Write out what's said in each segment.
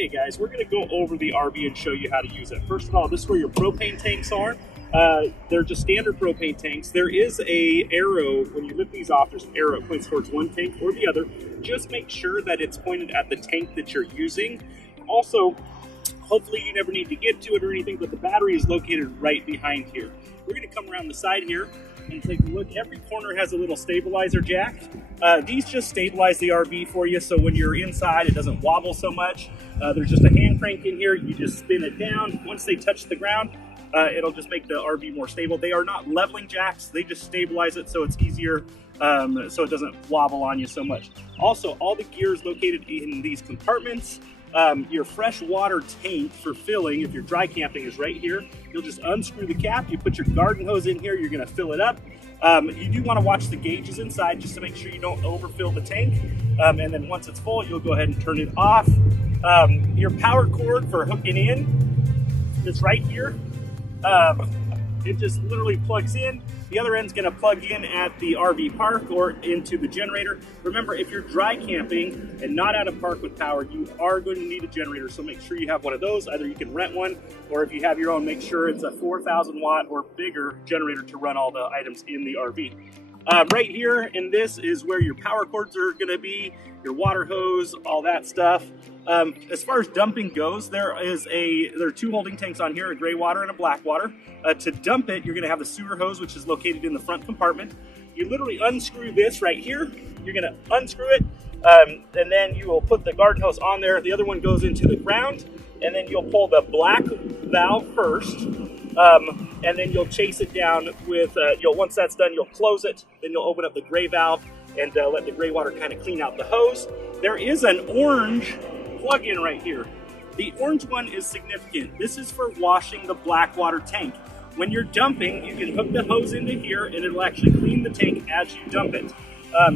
Okay guys, we're going to go over the RV and show you how to use it. First of all, this is where your propane tanks are. They're just standard propane tanks. There is a arrow, when you lift these off, there's an arrow that points towards one tank or the other. Just make sure that it's pointed at the tank that you're using. Also, hopefully you never need to get to it or anything, but the battery is located right behind here. We're going to come around the side here and take a look. Every corner has a little stabilizer jack. These just stabilize the RV for you, so when you're inside it doesn't wobble so much. There's just a hand crank in here. You just spin it down. Once they touch the ground, it'll just make the RV more stable. They are not leveling jacks. They just stabilize it so it's easier, so it doesn't wobble on you so much. Also, all the gear is located in these compartments. Your fresh water tank for filling, if you're dry camping, is right here. You'll just unscrew the cap, you put your garden hose in here, you're going to fill it up. You do want to watch the gauges inside just to make sure you don't overfill the tank. And then once it's full, you'll go ahead and turn it off. Your power cord for hooking in is right here. It just literally plugs in. The other end's going to plug in at the RV park or into the generator. Remember, if you're dry camping and not at a park with power, you are going to need a generator, so make sure you have one of those. Either you can rent one, or if you have your own, make sure it's a 4,000 watt or bigger generator to run all the items in the RV. Right here in this is where your power cords are going to be, your water hose, all that stuff. As far as dumping goes, there are two holding tanks on here, a gray water and a black water. To dump it, you're going to have the sewer hose, which is located in the front compartment. You literally unscrew this right here. You're going to unscrew it, and then you will put the garden hose on there. The other one goes into the ground, and then you'll pull the black valve first, and then you'll chase it down with, once that's done, you'll close it, then you'll open up the gray valve and let the gray water kind of clean out the hose. There is an orange plug-in right here. The orange one is significant. This is for washing the black water tank. When you're dumping, you can hook the hose into here and it'll actually clean the tank as you dump it.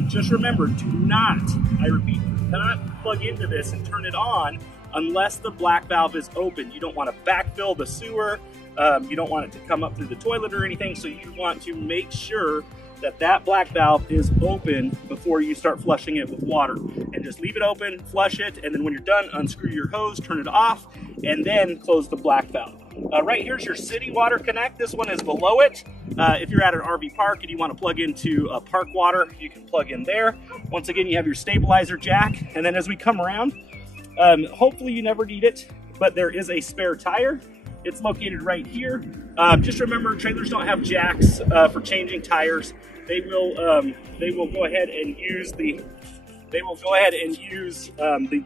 Just remember, do not, I repeat, do not plug into this and turn it on unless the black valve is open. You don't want to backfill the sewer. You don't want it to come up through the toilet or anything, so you want to make sure that that black valve is open before you start flushing it with water. And just leave it open, flush it, and then when you're done, unscrew your hose, turn it off, and then close the black valve. Right here's your city water connect. This one is below it. If you're at an RV park and you want to plug into park water, you can plug in there. Once again, you have your stabilizer jack, and then as we come around, hopefully you never need it, but there is a spare tire. It's located right here. Just remember, trailers don't have jacks for changing tires. They will go ahead and use the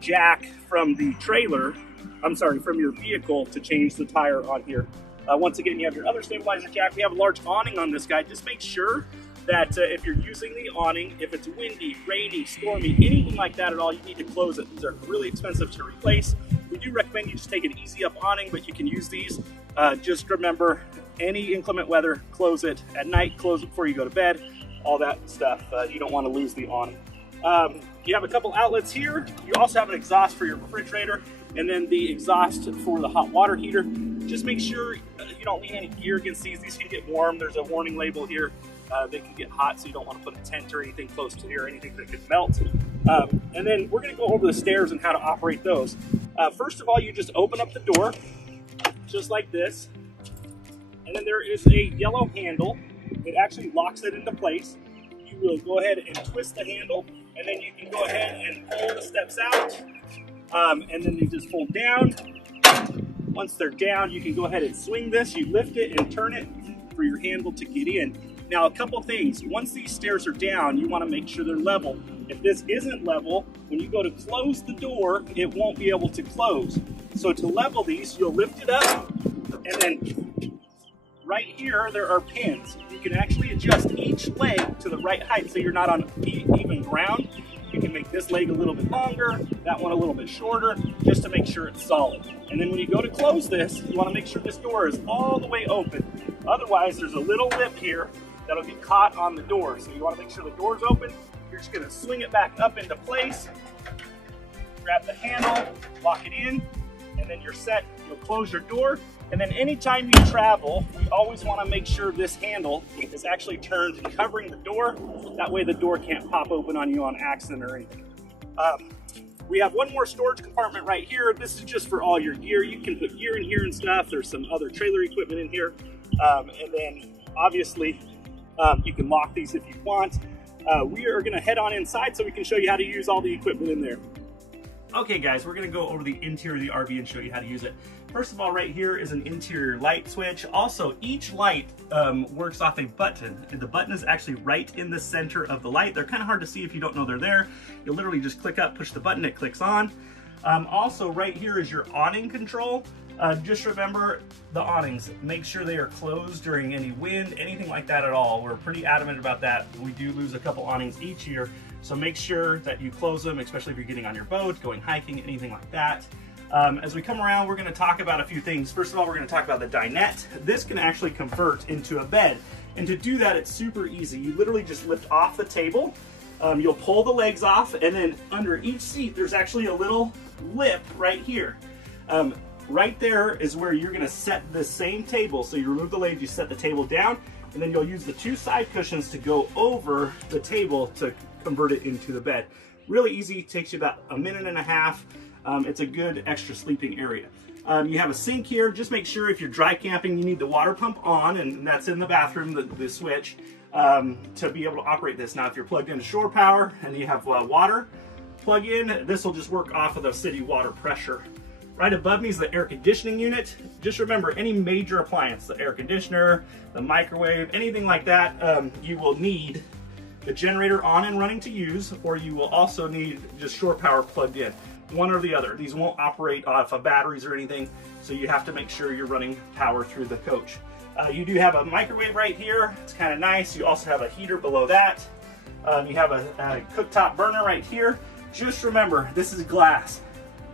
jack from the trailer. I'm sorry, from your vehicle to change the tire on here. Once again, you have your other stabilizer jack. We have a large awning on this guy. Just make sure that if you're using the awning, if it's windy, rainy, stormy, anything like that at all, you need to close it. These are really expensive to replace. We do recommend you just take an easy up awning, but you can use these. Just remember, any inclement weather, close it at night, close it before you go to bed, all that stuff. You don't want to lose the awning. You have a couple outlets here. You also have an exhaust for your refrigerator, and then the exhaust for the hot water heater. Just make sure you don't lean any gear against these. These can get warm. There's a warning label here. They can get hot, so you don't want to put a tent or anything close to here, anything that could melt. And then we're going to go over the stairs and how to operate those. First of all, you just open up the door, just like this. And then there is a yellow handle. It actually locks it into place. You will go ahead and twist the handle, and then you can go ahead and pull the steps out. And then they just fold down. Once they're down, you can go ahead and swing this. You lift it and turn it for your handle to get in. Now, a couple things. Once these stairs are down, you want to make sure they're level. If this isn't level, when you go to close the door, it won't be able to close. So to level these, you'll lift it up, and then right here, there are pins. You can actually adjust each leg to the right height so you're not on even ground. You can make this leg a little bit longer, that one a little bit shorter, just to make sure it's solid. And then when you go to close this, you want to make sure this door is all the way open. Otherwise, there's a little lip here that'll get caught on the door. So you want to make sure the door's open. You're just going to swing it back up into place, grab the handle, lock it in, and then you're set. You'll close your door. And then anytime you travel, we always want to make sure this handle is actually turned covering the door. That way the door can't pop open on you on accident or anything. We have one more storage compartment right here. This is just for all your gear. You can put gear in here and stuff. There's some other trailer equipment in here. And then obviously you can lock these if you want. We are gonna head on inside so we can show you how to use all the equipment in there. Okay guys, we're gonna go over the interior of the RV and show you how to use it. First of all, right here is an interior light switch. Also, each light works off a button. And the button is actually right in the center of the light. They're kind of hard to see if you don't know they're there. You'll literally just click up, push the button, it clicks on. Also, right here is your awning control. Just remember the awnings. Make sure they are closed during any wind, anything like that at all. We're pretty adamant about that. We do lose a couple awnings each year. So make sure that you close them, especially if you're getting on your boat, going hiking, anything like that. As we come around, we're going to talk about a few things. First of all, we're going to talk about the dinette. This can actually convert into a bed. And to do that, it's super easy. You literally just lift off the table. You'll pull the legs off, and then under each seat, there's actually a little lip right here. Right there is where you're going to set the same table. So you remove the legs, you set the table down, and then you'll use the two side cushions to go over the table to convert it into the bed. Really easy, takes you about a minute and a half. It's a good extra sleeping area. You have a sink here. Just make sure if you're dry camping, you need the water pump on, and that's in the bathroom, the switch, to be able to operate this. Now, if you're plugged into shore power and you have water plug in, this will just work off of the city water pressure. Right above me is the air conditioning unit. Just remember, any major appliance, the air conditioner, the microwave, anything like that, you will need the generator on and running to use, or you will also need just shore power plugged in. One or the other. These won't operate off of batteries or anything, so you have to make sure you're running power through the coach. You do have a microwave right here. It's kind of nice. You also have a heater below that. You have a cooktop burner right here. Just remember, this is glass.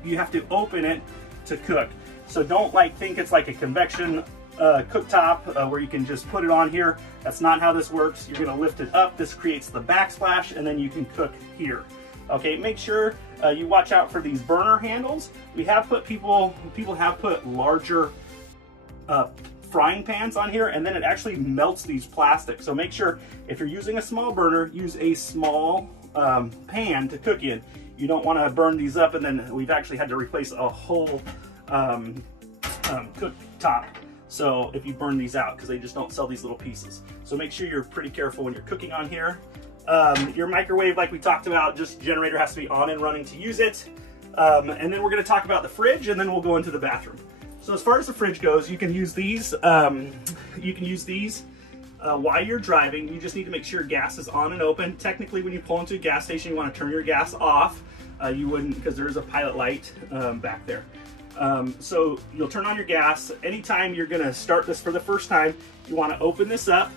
You have to open it to cook. So don't think it's like a convection cooktop where you can just put it on here. That's not how this works. You're gonna lift it up. This creates the backsplash, and then you can cook here. Okay, make sure you watch out for these burner handles. We have put people have put larger frying pans on here, and then it actually melts these plastics. So make sure if you're using a small burner, use a small pan to cook in. You don't want to burn these up, and then we've actually had to replace a whole cooktop. So if you burn these out, because they just don't sell these little pieces. So make sure you're pretty careful when you're cooking on here. Your microwave, like we talked about, just generator has to be on and running to use it. And then we're going to talk about the fridge, and then we'll go into the bathroom. So as far as the fridge goes, you can use these. While you're driving. You just need to make sure gas is on and open. Technically, when you pull into a gas station, you want to turn your gas off. You wouldn't, because there is a pilot light back there. So you'll turn on your gas. Anytime you're going to start this for the first time, you want to open this up.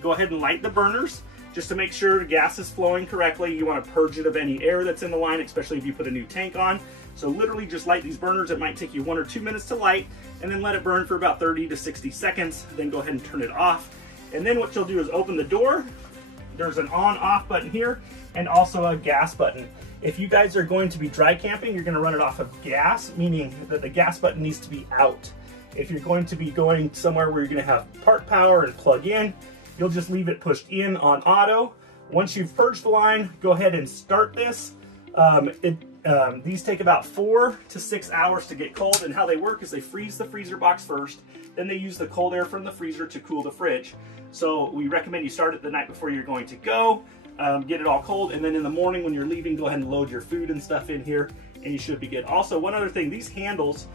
Go ahead and light the burners just to make sure gas is flowing correctly. You want to purge it of any air that's in the line, especially if you put a new tank on. So literally just light these burners. It might take you 1 or 2 minutes to light, and then let it burn for about 30 to 60 seconds. Then go ahead and turn it off. And then what you'll do is open the door. There's an on-off button here, and also a gas button. If you guys are going to be dry camping, you're going to run it off of gas, meaning that the gas button needs to be out. If you're going to be going somewhere where you're going to have part power and plug in, you'll just leave it pushed in on auto. Once you've purged the line, go ahead and start this. These take about 4 to 6 hours to get cold, and how they work is they freeze the freezer box first, then they use the cold air from the freezer to cool the fridge. So we recommend you start it the night before you're going to go, get it all cold, and then in the morning when you're leaving, go ahead and load your food and stuff in here, and you should be good. Also, one other thing, these handles,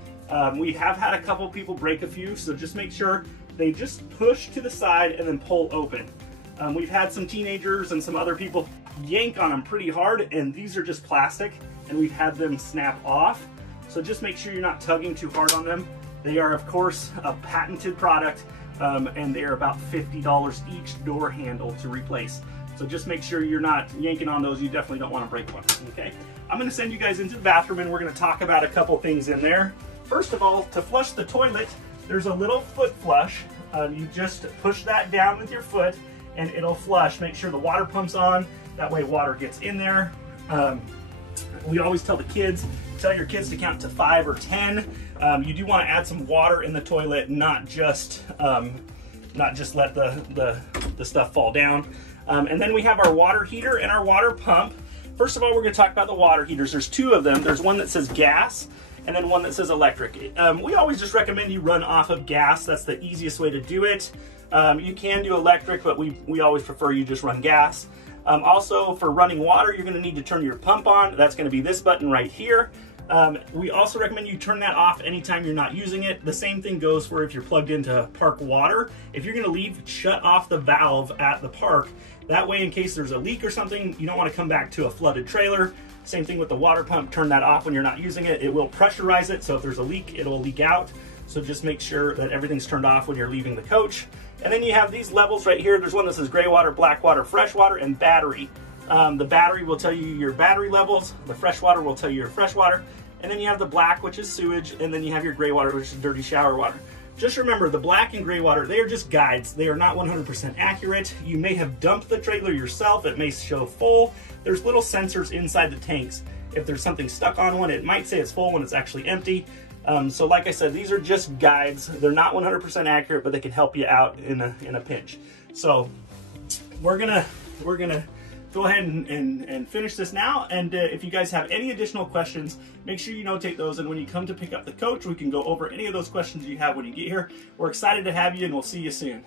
we have had a couple people break a few, so just make sure they just push to the side and then pull open. We've had some teenagers and some other people yank on them pretty hard, and these are just plastic, and we've had them snap off. So just make sure you're not tugging too hard on them. They are, of course, a patented product, and they're about $50 each door handle to replace. So just make sure you're not yanking on those. You definitely don't want to break one, okay? I'm going to send you guys into the bathroom, and we're going to talk about a couple things in there. First of all, to flush the toilet, there's a little foot flush. You just push that down with your foot, and it'll flush. Make sure the water pump's on. That way water gets in there. We always tell the kids, tell your kids to count to 5 or 10. You do want to add some water in the toilet, not just let the stuff fall down. And then we have our water heater and our water pump. first of all, we're going to talk about the water heaters. There's two of them. There's one that says gas and then one that says electric. We always just recommend you run off of gas. That's the easiest way to do it. You can do electric, but we always prefer you just run gas. Also, for running water, you're going to need to turn your pump on. That's going to be this button right here. We also recommend you turn that off anytime you're not using it. The same thing goes for if you're plugged into park water. If you're going to leave, shut off the valve at the park. That way, in case there's a leak or something, you don't want to come back to a flooded trailer. Same thing with the water pump. Turn that off when you're not using it. It will pressurize it, so if there's a leak, it'll leak out. So just make sure that everything's turned off when you're leaving the coach. And then you have these levels right here. There's one that says gray water, black water, fresh water, and battery. The battery will tell you your battery levels. The fresh water will tell you your fresh water. And then you have the black, which is sewage, and then you have your gray water, which is dirty shower water. Just remember, the black and gray water, they are just guides. They are not 100% accurate. You may have dumped the trailer yourself. It may show full. There's little sensors inside the tanks. If there's something stuck on one, it might say it's full when it's actually empty. So like I said, these are just guides. They're not 100% accurate, but they can help you out in a pinch. So we're gonna go ahead and finish this now. And if you guys have any additional questions, make sure you notate those. And when you come to pick up the coach, we can go over any of those questions you have when you get here. We're excited to have you, and we'll see you soon.